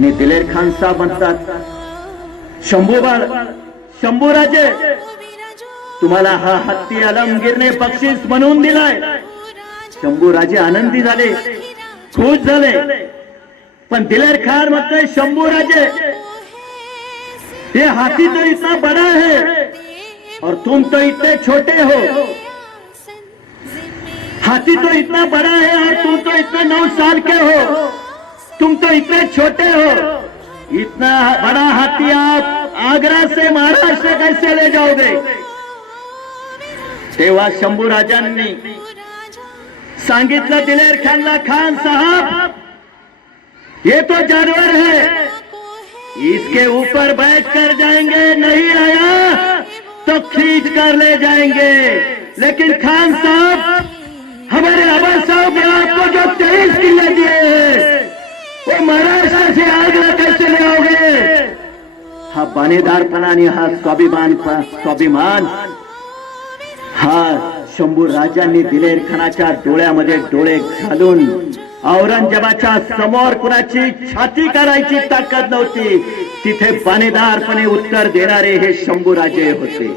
आणि दिलेर खान साहेब म्हणतात, शंभूराजे तुम्हाला हा हत्ती आलमगीरने बक्षीस म्हणून दिलाय. शंभूराजे आनंदी झाले, खुश झाले. पण दिलेर खान म्हणतोय, शंभूराजे ये हाथी तो इतना बड़ा है और तुम तो इतने छोटे हो. हाथी तो इतना बड़ा है और तुम तो इतने 9 साल के हो. तुम तो इतने छोटे हो. इतना बड़ा हाथी आप आगरा से महाराष्ट्र कैसे ले जाओगे. तेव्हा शंभूराजांनी सांगितलं दिलेर खानला, खान साहब ये तो जानवर है, इसके ऊपर बैठ कर जाएंगे, नहीं आया तो खींच कर ले जाएंगे. लेकिन खान साहब, हमारे अब्बा साहब ने आपको जो 23 किले दिए हैं वो महाराष्ट्र से आगरा कैसे ले आओगे. हा बाणेदारपणा आणि हा स्वाभिमान हा शंभूराजांनी दिलेर खानाच्या डोळ्यामध्ये डोळे घालून औरंगजेबाच्या समोर कुणाची छाती करायची ताकद नव्हती, तिथे बाणेदारपणे उत्तर देणारे हे शंभूराजे होते.